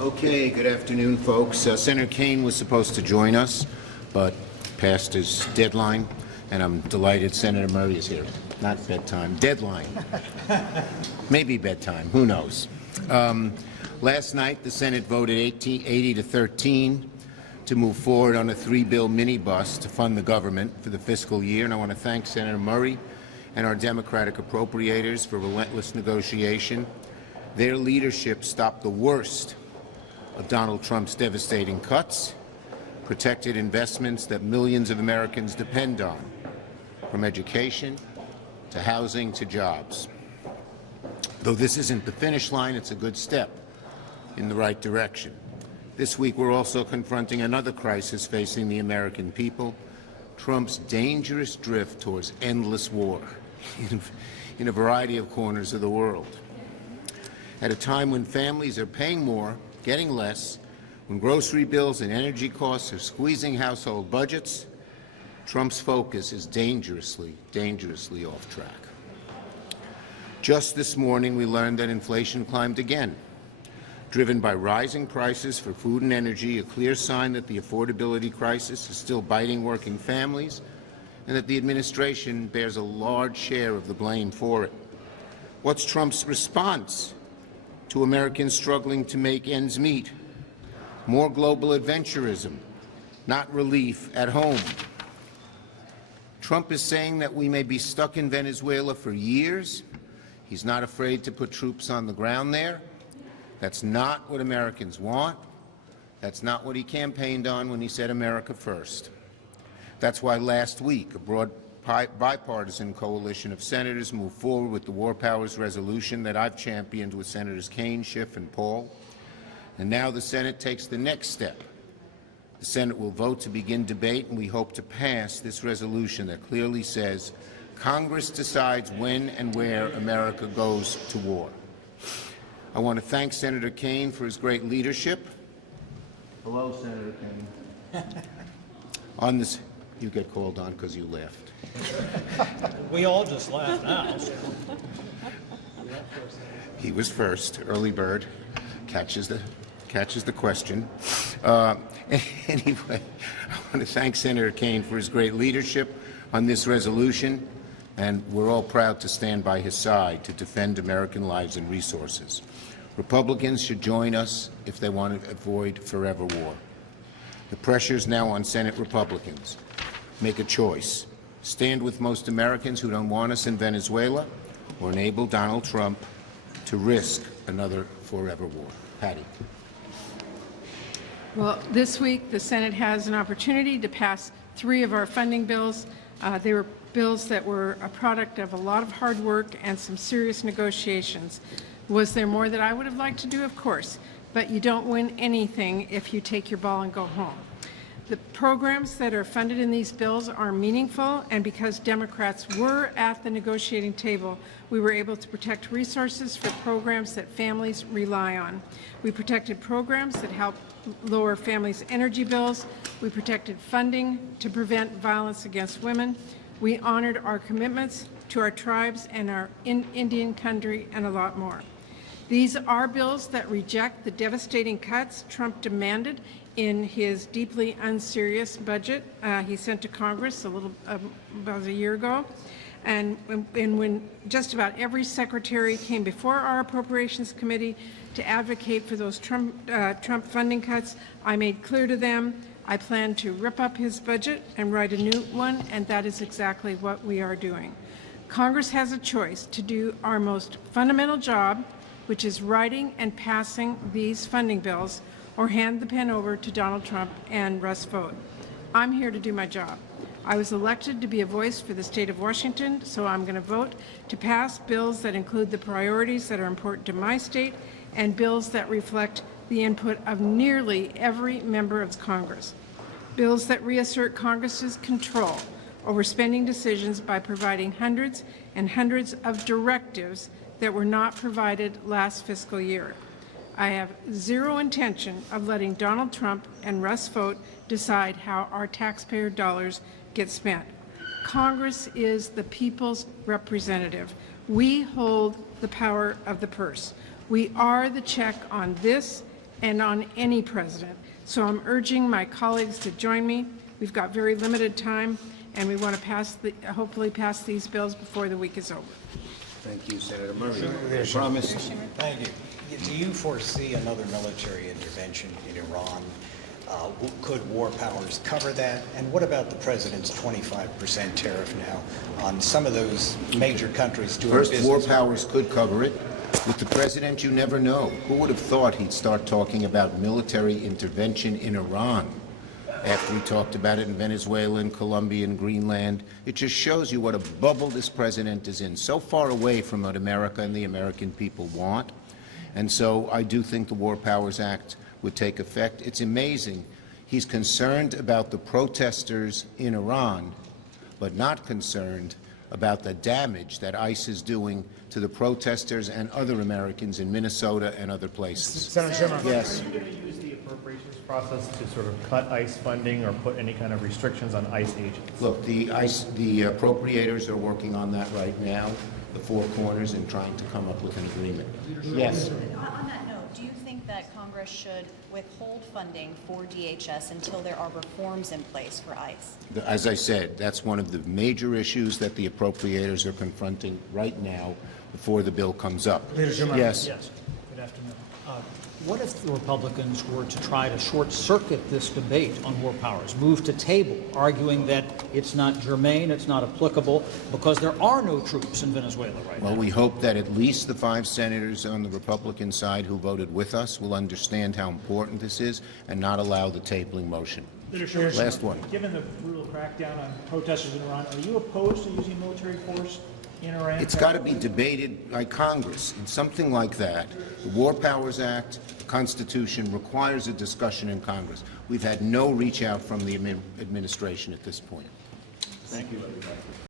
Okay, good afternoon, folks. Senator Kaine was supposed to join us, but passed his deadline, and I'm delighted Senator Murray is here. Not bedtime, deadline. Maybe bedtime, who knows. Last night, the Senate voted 80 to 13 to move forward on a 3-bill minibus to fund the government for the fiscal year, and I want to thank Senator Murray and our Democratic appropriators for relentless negotiation. Their leadership stopped the worst of Donald Trump's devastating cuts, protected investments that millions of Americans depend on, from education to housing to jobs. Though this isn't the finish line, it's a good step in the right direction. This week, we're also confronting another crisis facing the American people, Trump's dangerous drift towards endless war in a variety of corners of the world. At a time when families are paying more, getting less, when grocery bills and energy costs are squeezing household budgets, Trump's focus is dangerously, dangerously off track. Just this morning, we learned that inflation climbed again, driven by rising prices for food and energy, a clear sign that the affordability crisis is still biting working families and that the administration bears a large share of the blame for it. What's Trump's response to Americans struggling to make ends meet? More global adventurism, not relief at home. Trump is saying that we may be stuck in Venezuela for years. He's not afraid to put troops on the ground there. That's not what Americans want. That's not what he campaigned on when he said America first. That's why last week a broad bipartisan coalition of senators moved forward with the War Powers resolution that I've championed with Senators Kaine, Schiff, and Paul. And now the Senate takes the next step. The Senate will vote to begin debate, and we hope to pass this resolution that clearly says Congress decides when and where America goes to war. I want to thank Senator Kaine for his great leadership. Hello, Senator Kaine. On this, you get called on because you laughed. We all just laughed now. He was first. Early bird catches the question. Anyway, I want to thank Senator Kaine for his great leadership on this resolution, and we're all proud to stand by his side to defend American lives and resources. Republicans should join us if they want to avoid forever war. The pressure is now on Senate Republicans. Make a choice. Stand with most Americans who don't want us in Venezuela, or enable Donald Trump to risk another forever war. Patty. Well, this week the Senate has an opportunity to pass 3 of our funding bills. They were bills that were a product of a lot of hard work and some serious negotiations. Was there more that I would have liked to do? Of course, but you don't win anything if you take your ball and go home. The programs that are funded in these bills are meaningful, and because Democrats were at the negotiating table, we were able to protect resources for programs that families rely on. We protected programs that help lower families' energy bills. We protected funding to prevent violence against women. We honored our commitments to our tribes and our Indian country, and a lot more. These are bills that reject the devastating cuts Trump demanded in his deeply unserious budget he sent to Congress about a year ago. And when just about every secretary came before our Appropriations Committee to advocate for those Trump funding cuts, I made clear to them I plan to rip up his budget and write a new one, and that is exactly what we are doing. Congress has a choice to do our most fundamental job, which is writing and passing these funding bills, or hand the pen over to Donald Trump and Russ Vought. I'm here to do my job. I was elected to be a voice for the state of Washington, so I'm going to vote to pass bills that include the priorities that are important to my state and bills that reflect the input of nearly every member of Congress. Bills that reassert Congress's control over spending decisions by providing hundreds and hundreds of directives that were not provided last fiscal year. I have zero intention of letting Donald Trump and Russ Vought decide how our taxpayer dollars get spent. Congress is the people's representative. We hold the power of the purse. We are the check on this and on any president. So I'm urging my colleagues to join me. We've got very limited time, and we want to hopefully pass these bills before the week is over. Thank you, Senator Murray. Promise. Thank you. Do you foresee another military intervention in Iran? Could war powers cover that? And what about the president's 25% tariff now on some of those major countries doing First, business? war powers could cover it. With the president, you never know. Who would have thought he'd start talking about military intervention in Iran after he talked about it in Venezuela and Colombia and Greenland? It just shows you what a bubble this president is in, so far away from what America and the American people want. And so I do think the War Powers Act would take effect. It's amazing. He's concerned about the protesters in Iran, but not concerned about the damage that ICE is doing to the protesters and other Americans in Minnesota and other places. Senator Schumer. Yes. Are you going to use the appropriations process to sort of cut ICE funding or put any kind of restrictions on ICE agents? Look, the appropriators are working on that right now, the four corners, and trying to come up with an agreement. Yes. On that note, do you think that Congress should withhold funding for DHS until there are reforms in place for ICE? As I said, that's one of the major issues that the appropriators are confronting right now before the bill comes up. Yes. Yes. Good afternoon. What if the Republicans were to try to short-circuit this debate on war powers, move to table, arguing that it's not germane, it's not applicable, because there are no troops in Venezuela right now? Well, we hope that at least the 5 senators on the Republican side who voted with us will understand how important this is and not allow the tabling motion. Last one. Given the brutal crackdown on protesters in Iran, are you opposed to using military force in Iran? It's got to be debated by Congress. And something like that, the War Powers Act, the Constitution, requires a discussion in Congress. We've had no reach out from the administration at this point. Thank you, everybody.